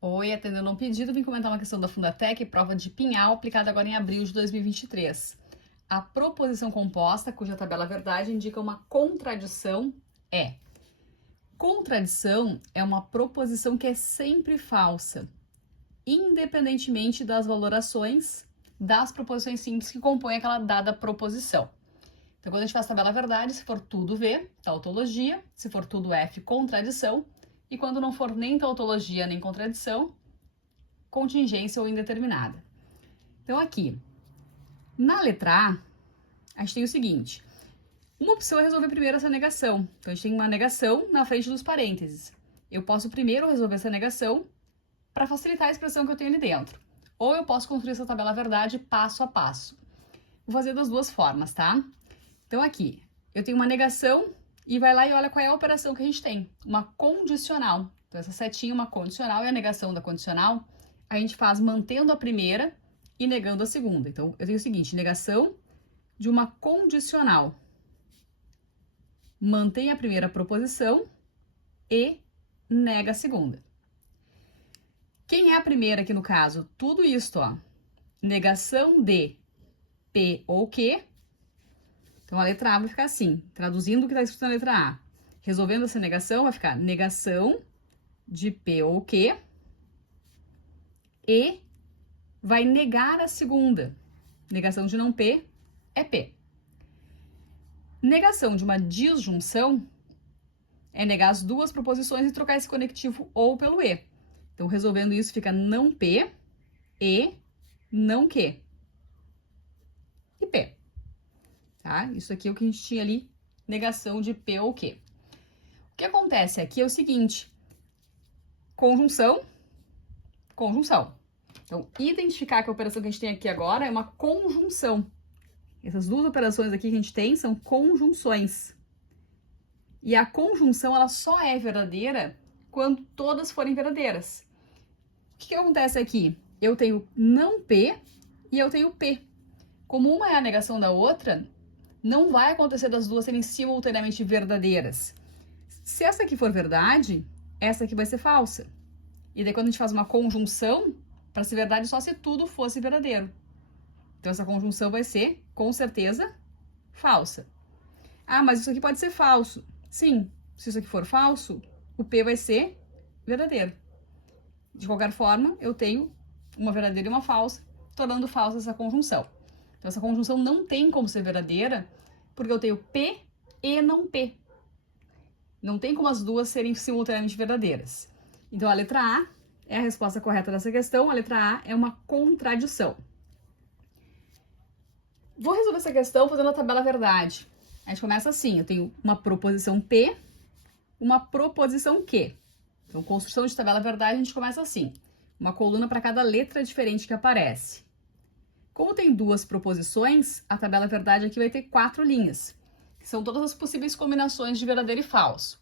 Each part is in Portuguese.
Oi, atendendo a um pedido, vim comentar uma questão da Fundatec, prova de Pinhal, aplicada agora em abril de 2023. A proposição composta, cuja tabela verdade indica uma contradição, é: contradição é uma proposição que é sempre falsa, independentemente das valorações das proposições simples que compõem aquela dada proposição. Então, quando a gente faz tabela verdade, se for tudo V, tautologia, se for tudo F, contradição, e quando não for nem tautologia nem contradição, contingência ou indeterminada. Então, aqui, na letra a gente tem o seguinte: uma opção é resolver primeiro essa negação. Então, a gente tem uma negação na frente dos parênteses. Eu posso primeiro resolver essa negação para facilitar a expressão que eu tenho ali dentro. Ou eu posso construir essa tabela verdade passo a passo. Vou fazer das duas formas, tá? Então, aqui, eu tenho uma negação e vai lá e olha qual é a operação que a gente tem. Uma condicional. Então, essa setinha é uma condicional e a negação da condicional a gente faz mantendo a primeira e negando a segunda. Então, eu tenho o seguinte: negação de uma condicional. Mantém a primeira proposição e nega a segunda. Quem é a primeira aqui no caso? Tudo isto, ó. Negação de P ou Q. Então, a letra A vai ficar assim, traduzindo o que está escrito na letra A. Resolvendo essa negação, vai ficar negação de P ou Q e vai negar a segunda. Negação de não P é P. Negação de uma disjunção é negar as duas proposições e trocar esse conectivo ou pelo E. Então, resolvendo isso, fica não P e não Q. E P. Tá? Isso aqui é o que a gente tinha ali, negação de P ou Q. O que acontece aqui é o seguinte: conjunção, conjunção. Então, identificar que a operação que a gente tem aqui agora é uma conjunção. Essas duas operações aqui que a gente tem são conjunções. E a conjunção, ela só é verdadeira quando todas forem verdadeiras. O que acontece aqui? Eu tenho não P e eu tenho P. Como uma é a negação da outra, não vai acontecer das duas serem simultaneamente verdadeiras. Se essa aqui for verdade, essa aqui vai ser falsa. E daí, quando a gente faz uma conjunção, para ser verdade só se tudo fosse verdadeiro. Então, essa conjunção vai ser, com certeza, falsa. Ah, mas isso aqui pode ser falso. Sim, se isso aqui for falso, o P vai ser verdadeiro. De qualquer forma, eu tenho uma verdadeira e uma falsa, tornando falsa essa conjunção. Então, essa conjunção não tem como ser verdadeira, porque eu tenho P e não P. Não tem como as duas serem simultaneamente verdadeiras. Então, a letra A é a resposta correta dessa questão. A letra A é uma contradição. Vou resolver essa questão fazendo a tabela verdade. A gente começa assim: eu tenho uma proposição P, uma proposição Q. Então, construção de tabela verdade, a gente começa assim: uma coluna para cada letra diferente que aparece. Como tem duas proposições, a tabela verdade aqui vai ter 4 linhas, que são todas as possíveis combinações de verdadeiro e falso.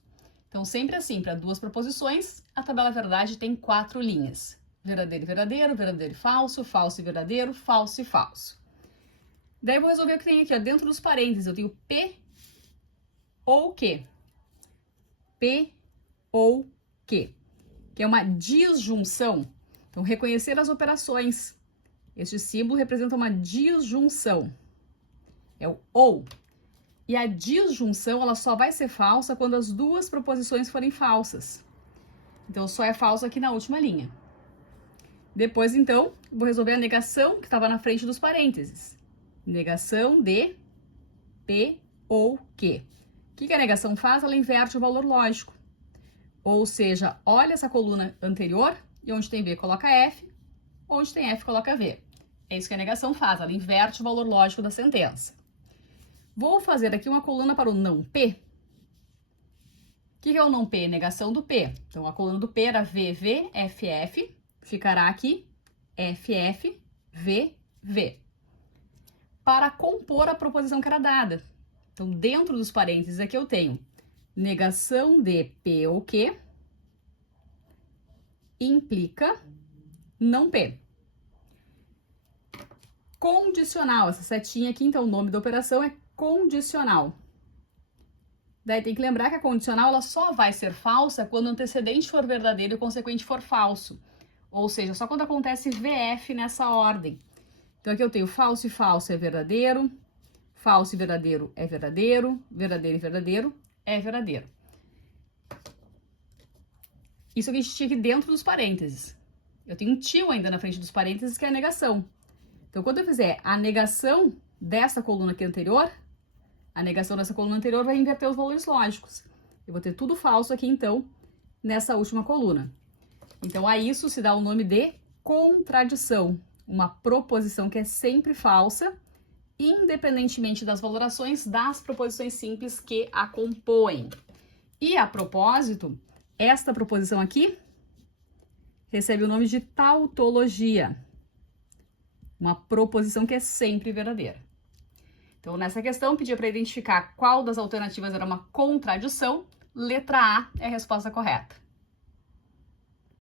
Então, sempre assim, para duas proposições, a tabela verdade tem 4 linhas: verdadeiro e verdadeiro, verdadeiro e falso, falso e verdadeiro, falso e falso. Daí eu vou resolver o que tem aqui, ó, dentro dos parênteses. Eu tenho P ou Q. P ou Q, que é uma disjunção. Então, reconhecer as operações. Este símbolo representa uma disjunção. É o ou. E a disjunção, ela só vai ser falsa quando as duas proposições forem falsas. Então, só é falso aqui na última linha. Depois, então, vou resolver a negação que estava na frente dos parênteses. Negação de P ou Q. O que a negação faz? Ela inverte o valor lógico. Ou seja, olha essa coluna anterior e onde tem V coloca F, onde tem F coloca V. É isso que a negação faz, ela inverte o valor lógico da sentença. Vou fazer aqui uma coluna para o não P. O que é o não P? Negação do P. Então, a coluna do P era VV, FF, ficará aqui FF, VV. Para compor a proposição que era dada. Então, dentro dos parênteses aqui eu tenho negação de P ou Q implica não P. Condicional, essa setinha aqui, então o nome da operação é condicional. Daí tem que lembrar que a condicional ela só vai ser falsa quando o antecedente for verdadeiro e o consequente for falso. Ou seja, só quando acontece VF nessa ordem. Então aqui eu tenho falso e falso é verdadeiro, falso e verdadeiro é verdadeiro, verdadeiro e verdadeiro é verdadeiro. Isso aqui a gente tinha aqui dentro dos parênteses. Eu tenho um tio ainda na frente dos parênteses, que é a negação. Então, quando eu fizer a negação dessa coluna aqui anterior, a negação dessa coluna anterior vai inverter os valores lógicos. Eu vou ter tudo falso aqui, então, nessa última coluna. Então, a isso se dá o nome de contradição. Uma proposição que é sempre falsa, independentemente das valorações das proposições simples que a compõem. E, a propósito, esta proposição aqui recebe o nome de tautologia. Uma proposição que é sempre verdadeira. Então, nessa questão, pedia para identificar qual das alternativas era uma contradição. Letra A é a resposta correta.